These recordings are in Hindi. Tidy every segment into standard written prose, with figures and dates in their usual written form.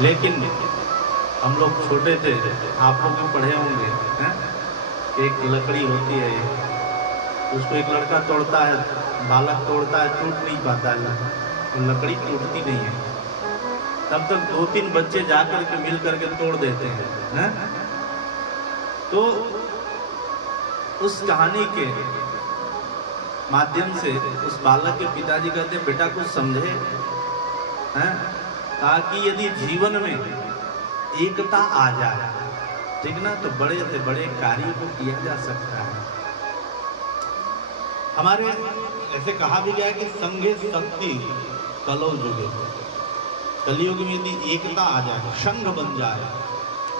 लेकिन हम लोग छोटे थे, आप लोग भी पढ़े होंगे, हैं? एक लकड़ी होती है, उसको एक लड़का तोड़ता है, बालक तोड़ता है, टूट नहीं पाता है, तो लकड़ी टूटती नहीं है। तब तक 2-3 बच्चे जाकर के मिल करके तोड़ देते हैं। तो उस कहानी के माध्यम से उस बालक के पिताजी कहते हैं, बेटा कुछ समझे हैं, ताकि यदि जीवन में एकता आ जाए, ठीक ना, तो बड़े से बड़े कार्यों को किया जा सकता है। हमारे ऐसे कहा भी गया कि संघे शक्ति कलौ जुगे, कलयुग में यदि एकता आ जाए, संघ बन जाए,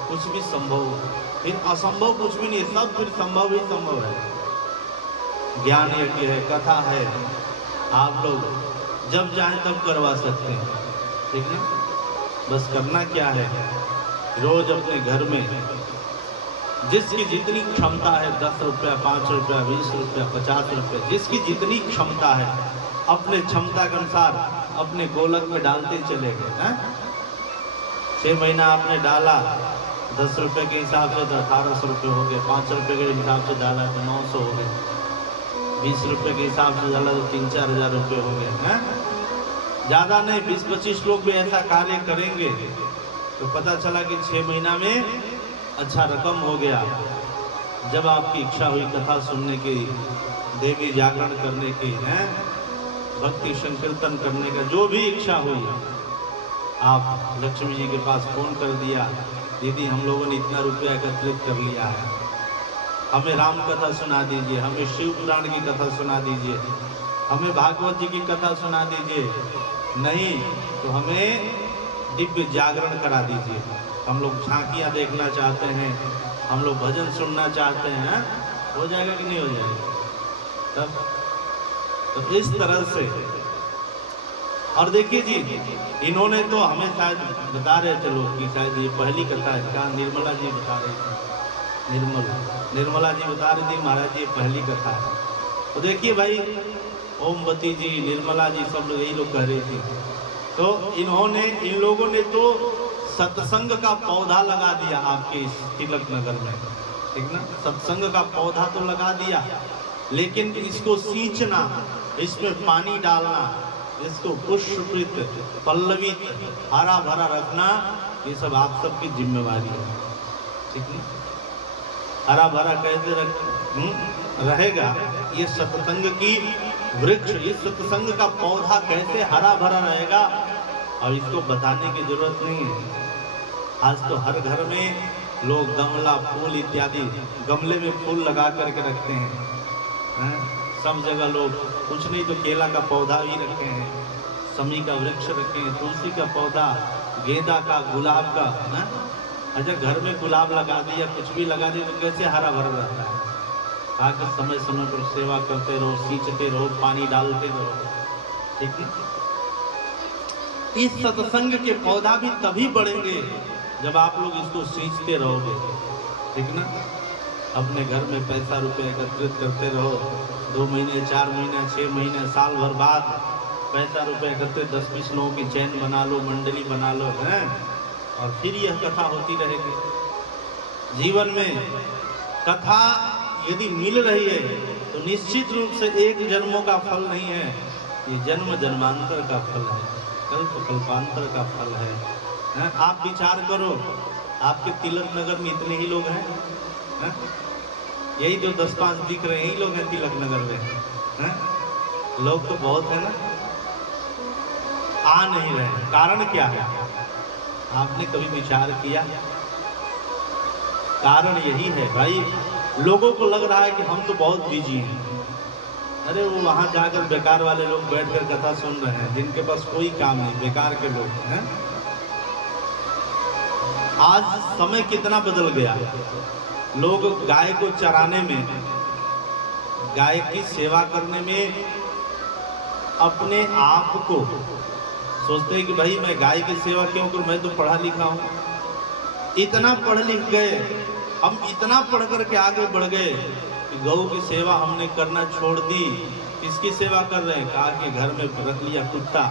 कुछ भी संभव हो। फिर असंभव कुछ भी नहीं, सब फिर संभव ही संभव है। ज्ञान यज्ञ है, कथा है, आप लोग जब चाहे तब करवा सकते हैं, ठीक है। बस करना क्या है, रोज अपने घर में जिसकी जितनी क्षमता है, 10 रुपया, 5 रुपया, 20 रुपया, 50 रुपया, जिसकी जितनी क्षमता है, अपने क्षमता के अनुसार अपने गोलक में डालते चले गए। 6 महीना आपने डाला, 10 रुपये के हिसाब से तो 1800 रुपये हो गए, 5 रुपये के हिसाब से डाला तो 900 हो गए, 20 रुपये के हिसाब से डाला तो 3-4 हज़ार रुपये हो गए। ज़्यादा नहीं, 20-25 लोग भी ऐसा कार्य करेंगे तो पता चला कि 6 महीना में अच्छा रकम हो गया। जब आपकी इच्छा हुई कथा सुनने की, देवी जागरण करने की, भक्ति संकीर्तन करने का, जो भी इच्छा हुई, आप लक्ष्मी जी के पास फोन कर दिया, दीदी हम लोगों ने इतना रुपया एकत्रित कर लिया है, हमें राम कथा सुना दीजिए, हमें शिव पुराण की कथा सुना दीजिए, हमें भागवत जी की कथा सुना दीजिए, नहीं तो हमें दिव्य जागरण करा दीजिए, हम लोग झांकियाँ देखना चाहते हैं, हम लोग भजन सुनना चाहते हैं। हो जाएगा कि नहीं हो जाएगा? तब तो इस तरह से। और देखिए जी, इन्होंने तो हमें शायद बता रहे थे लोग कि शायद ये पहली कथा है, कहा निर्मला जी बता रही थी, निर्मला जी बता रही थी महाराज जी ये पहली कथा है। तो देखिए भाई, ओमवती जी, निर्मला जी, सब लोग यही लोग कह रही थी। तो इन्होंने, इन लोगों ने तो सत्संग का पौधा लगा दिया आपके इस तिलक नगर में, ठीक ना। सत्संग का पौधा तो लगा दिया, लेकिन इसको सींचना, इसमें पानी डालना, इसको पुष्पित, पल्लवित, हरा भरा रखना, ये सब आप सबकी जिम्मेवारी है, ठीक है। हरा भरा कैसे रहेगा, ये सत्संग की वृक्ष, इस सत्संग का पौधा कैसे हरा भरा रहेगा, और इसको बताने की जरूरत नहीं है। आज तो हर घर में लोग गमला, फूल इत्यादि, गमले में फूल लगा करके रखते हैं, सब जगह लोग, कुछ नहीं तो केला का पौधा भी रखे हैं, समी का वृक्ष रखे हैं, तुलसी का पौधा, गेंदा का, गुलाब का। अच्छा, घर में गुलाब लगा दिया, कुछ भी लगा दिया तो कैसे हरा भरा रहता है। आकर समय समय पर सेवा करते रहो, सींचते रहो, पानी डालते रहो, ठीक है। इस सत्संग के पौधा भी तभी बढ़ेंगे जब आप लोग इसको सींचते रहोगे, ठीक ना। अपने घर में पैसा रुपये एकत्रित करते रहो, 2 महीने, 4 महीने, 6 महीने, साल भर बाद पैसा रुपये एकत्रित 10-20 लोगों की चैन बना लो, मंडली बना लो, हैं, और फिर यह कथा होती रहेगी। जीवन में कथा यदि मिल रही है तो निश्चित रूप से एक जन्मों का फल नहीं है, ये जन्म जन्मांतर का फल है, कल्प कल्पांतर का फल है। आप विचार करो, आपके तिलक नगर में इतने ही लोग हैं, यही जो 10-5 दिख रहे हैं, यही लोग हैं तिलक नगर में, लोग तो बहुत है ना, आ नहीं रहे। कारण क्या है, आपने कभी विचार किया? कारण यही है भाई, लोगों को लग रहा है कि हम तो बहुत बिजी हैं। अरे वो वहां जाकर बेकार वाले लोग बैठकर कथा सुन रहे हैं, जिनके पास कोई काम नहीं, बेकार के लोग हैं। आज समय कितना बदल गया, लोग गाय को चराने में, गाय की सेवा करने में अपने आप को सोचते हैं कि भाई मैं गाय की सेवा क्यों करूं, मैं तो पढ़ा लिखा हूं। इतना पढ़ लिख गए, हम इतना पढ़ कर के आगे बढ़ गए कि गौ की सेवा हमने करना छोड़ दी। किसकी सेवा कर रहे हैं? कहा कि घर में रख लिया कुत्ता,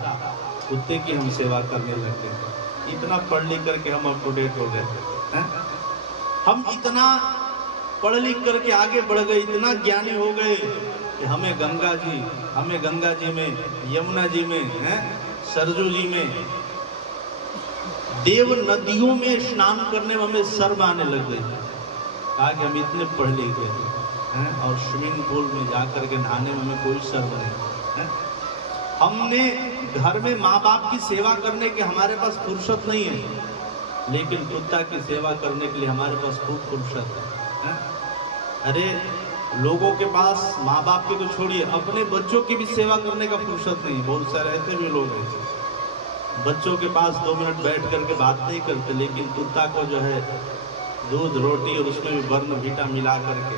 कुत्ते की हम सेवा करने लगे। इतना पढ़ लिख करके हम अप टू डेट हो गए हैं। हम इतना पढ़ लिख करके आगे बढ़ गए, इतना ज्ञानी हो गए कि हमें गंगा जी में, यमुना जी में, हैं, सरजू जी में, देव नदियों में स्नान करने में हमें शर्म आने लग गई। कहा कि हम इतने पढ़ लिख गए हैं और स्विमिंग पूल में जाकर के नहाने में हमें कोई शर्म नहीं है। हमने घर में माँ बाप की सेवा करने के हमारे पास फुर्सत नहीं है, लेकिन कुत्ता की सेवा करने के लिए हमारे पास खूब फुर्सत है। अरे लोगों के पास माँ बाप की तो छोड़िए, अपने बच्चों की भी सेवा करने का फुर्सत नहीं। बहुत सारे ऐसे भी लोग हैं बच्चों के पास 2 मिनट बैठ करके बात नहीं करते, लेकिन कुत्ता को जो है दूध रोटी और उसमें भी वर्नवीटा मिला करके,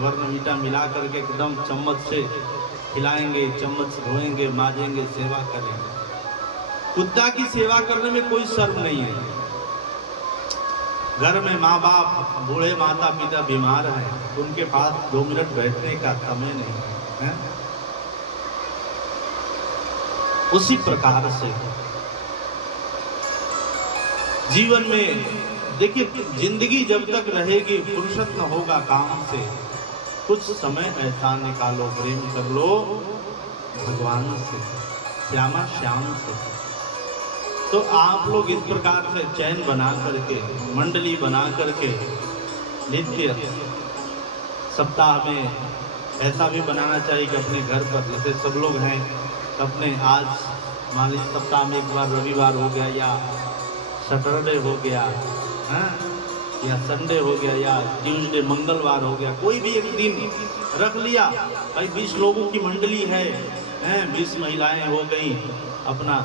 वर्नवीटा मिला करके एकदम चम्मच से खिलाएंगे, चम्मच धोएंगे, माजेंगे, सेवा करेंगे। कुत्ता की सेवा करने में कोई शर्म नहीं है। घर में माँ बाप, बूढ़े माता पिता बीमार हैं, उनके पास 2 मिनट बैठने का समय नहीं है। उसी प्रकार से जीवन में देखिए, जिंदगी जब तक रहेगी फुर्सत न होगा काम से, कुछ समय ऐसा निकालो, प्रेम कर लो भगवान से, श्यामा श्याम से। तो आप लोग इस प्रकार से चैन बना करके, मंडली बना करके नित्य सप्ताह में ऐसा भी बनाना चाहिए कि अपने घर पर जैसे सब लोग हैं, अपने आज मान लीजिए सप्ताह में एक बार रविवार हो गया या सैटरडे हो गया, या संडे हो गया या ट्यूसडे मंगलवार हो गया, कोई भी एक दिन रख लिया। भाई 20 लोगों की मंडली है, 20 महिलाएं हो गई, अपना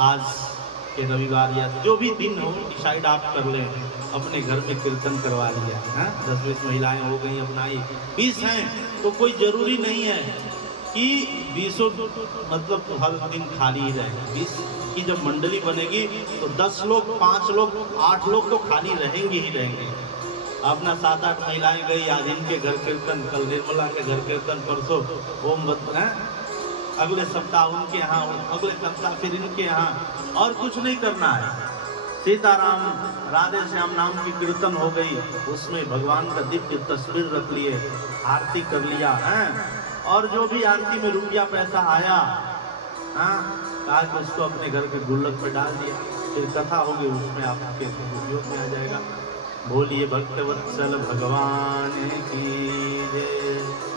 आज के रविवार या जो भी दिन हो डिसाइड आप कर लें, अपने घर में कीर्तन करवा लिया, 10-20 महिलाएं हो गई, अपना ही 20 हैं तो कोई जरूरी नहीं है कि 20 मतलब हर दिन खाली ही रहे। 20 की जब मंडली बनेगी तो 10 लोग, 5 लोग, 8 लोग तो खाली रहेंगे ही रहेंगे। अपना 7-8 महिलाएं गई, आज इनके घर कीर्तन, कल निर्मला के घर कीर्तन, परसों ओम अगले सप्ताह उनके यहाँ, अगले सप्ताह फिर इनके यहाँ, और कुछ नहीं करना है। सीताराम राधे श्याम नाम की कीर्तन हो गई, उसमें भगवान का दिव्य तस्वीर रख लिए, आरती कर लिया है, और जो भी आरती में रुपया पैसा आया, कहा कि उसको अपने घर के गुल्लक पे डाल दिया, फिर कथा होगी उसमें आपके उपयोग में आ जाएगा। बोलिए भक्तवत्सल भगवान की जय।